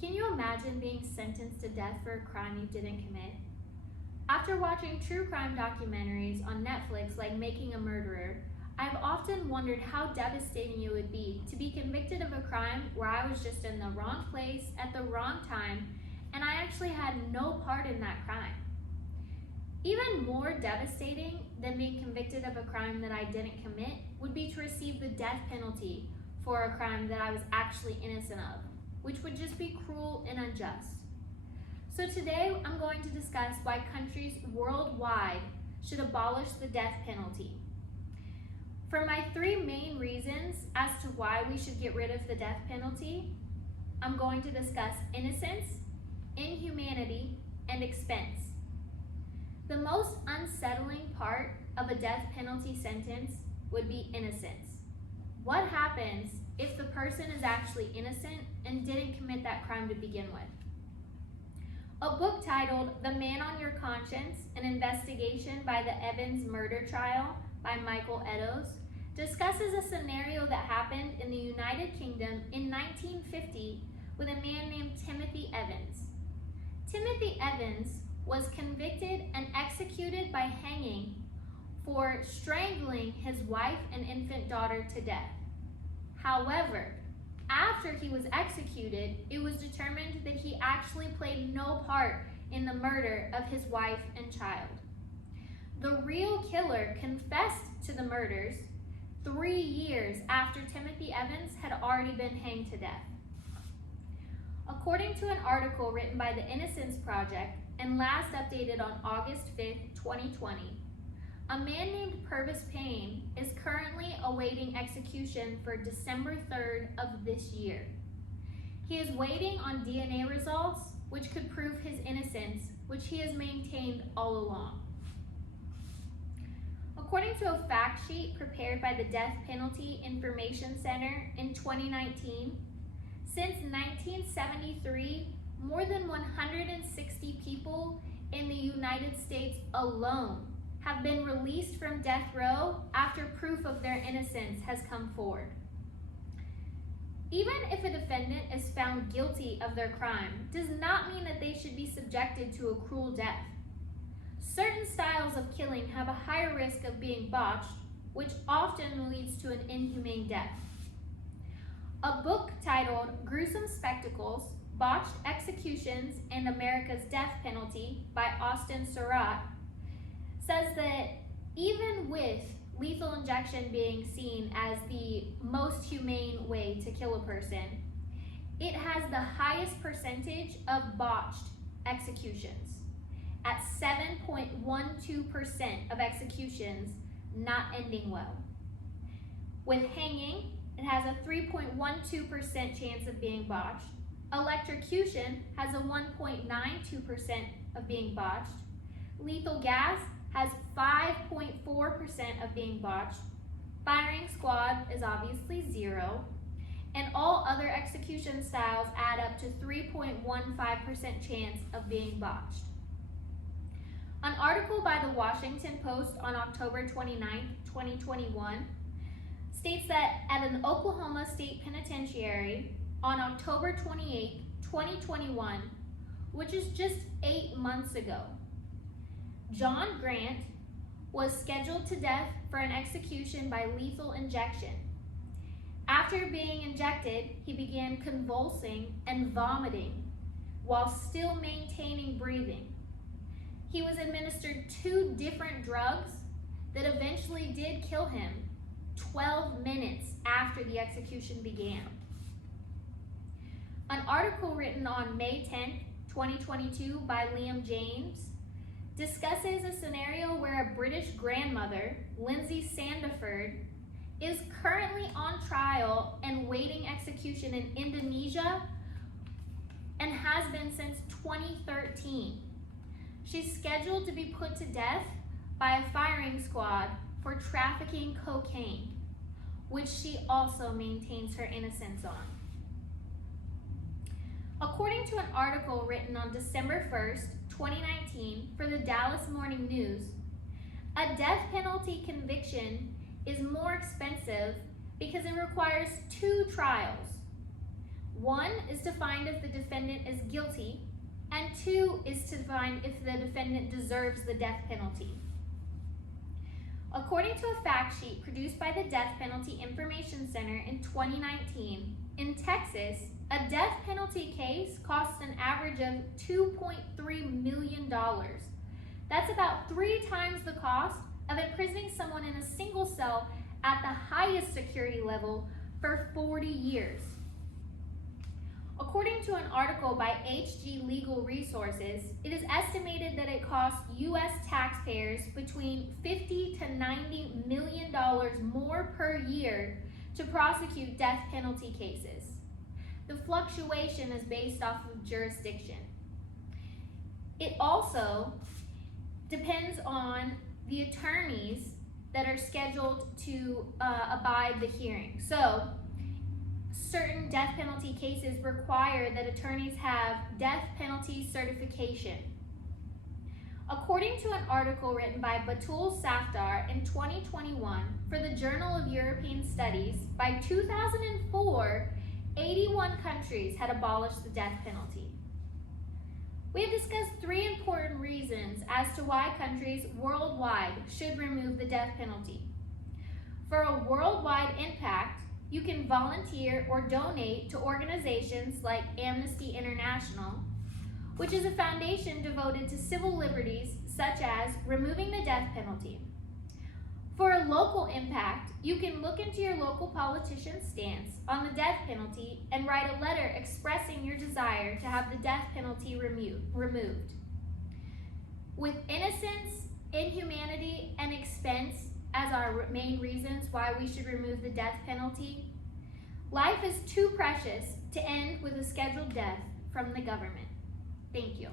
Can you imagine being sentenced to death for a crime you didn't commit? After watching true crime documentaries on Netflix like Making a Murderer, I've often wondered how devastating it would be to be convicted of a crime where I was just in the wrong place at the wrong time and I actually had no part in that crime. Even more devastating than being convicted of a crime that I didn't commit would be to receive the death penalty for a crime that I was actually innocent of, which would just be cruel and unjust. So today I'm going to discuss why countries worldwide should abolish the death penalty. For my three main reasons as to why we should get rid of the death penalty, I'm going to discuss innocence, inhumanity, and expense. The most unsettling part of a death penalty sentence would be innocence. What happens if the person is actually innocent and didn't commit that crime to begin with? A book titled The Man on Your Conscience, an investigation by the Evans murder trial by Michael Eddowes, discusses a scenario that happened in the United Kingdom in 1950 with a man named Timothy Evans. Timothy Evans was convicted and executed by hanging for strangling his wife and infant daughter to death. However, after he was executed, it was determined that he actually played no part in the murder of his wife and child. The real killer confessed to the murders 3 years after Timothy Evans had already been hanged to death. According to an article written by the Innocence Project and last updated on August 5th, 2020, a man named Purvis Payne is currently awaiting execution for December 3rd of this year. He is waiting on DNA results which could prove his innocence, which he has maintained all along. According to a fact sheet prepared by the Death Penalty Information Center in 2019, since 1973, more than 160 people in the United States alone have been released from death row after proof of their innocence has come forward. Even if a defendant is found guilty of their crime, does not mean that they should be subjected to a cruel death. Certain styles of killing have a higher risk of being botched, which often leads to an inhumane death. A book titled Gruesome Spectacles, Botched Executions and America's Death Penalty by Austin Surratt says that even with lethal injection being seen as the most humane way to kill a person, it has the highest percentage of botched executions, at 7.12% of executions not ending well. With hanging, it has a 3.12% chance of being botched. Electrocution has a 1.92% of being botched. Lethal gas has 5.4% of being botched. Firing squad is obviously 0. And all other execution styles add up to 3.15% chance of being botched. An article by the Washington Post on October 29, 2021 states that at an Oklahoma State Penitentiary on October 28, 2021, which is just 8 months ago, John Grant was scheduled to death for an execution by lethal injection. After being injected, he began convulsing and vomiting while still maintaining breathing. He was administered 2 different drugs that eventually did kill him 12 minutes after the execution began. An article written on May 10, 2022 by Liam James discusses a scenario where a British grandmother, Lindsay Sandiford, is currently on trial and waiting execution in Indonesia and has been since 2013. She's scheduled to be put to death by a firing squad for trafficking cocaine, which she also maintains her innocence on. According to an article written on December 1st, 2019 for the Dallas Morning News, a death penalty conviction is more expensive because it requires 2 trials. One is to find if the defendant is guilty, and two is to find if the defendant deserves the death penalty. According to a fact sheet produced by the Death Penalty Information Center in 2019, in Texas, a death penalty case costs an average of $2.3 million. That's about 3 times the cost of imprisoning someone in a single cell at the highest security level for 40 years. According to an article by HG Legal Resources, it is estimated that it costs U.S. taxpayers between $50 to $90 million more per year to prosecute death penalty cases. The fluctuation is based off of jurisdiction. It also depends on the attorneys that are scheduled to abide the hearing. So, certain death penalty cases require that attorneys have death penalty certification. According to an article written by Batul Safdar in 2021 for the Journal of European Studies, by 2004, 81 countries had abolished the death penalty. We have discussed 3 important reasons as to why countries worldwide should remove the death penalty. For a worldwide impact, you can volunteer or donate to organizations like Amnesty International, which is a foundation devoted to civil liberties such as removing the death penalty. For a local impact, you can look into your local politician's stance on the death penalty and write a letter expressing your desire to have the death penalty removed. With innocence, inhumanity, and expense as our main reasons why we should remove the death penalty, life is too precious to end with a scheduled death from the government. Thank you.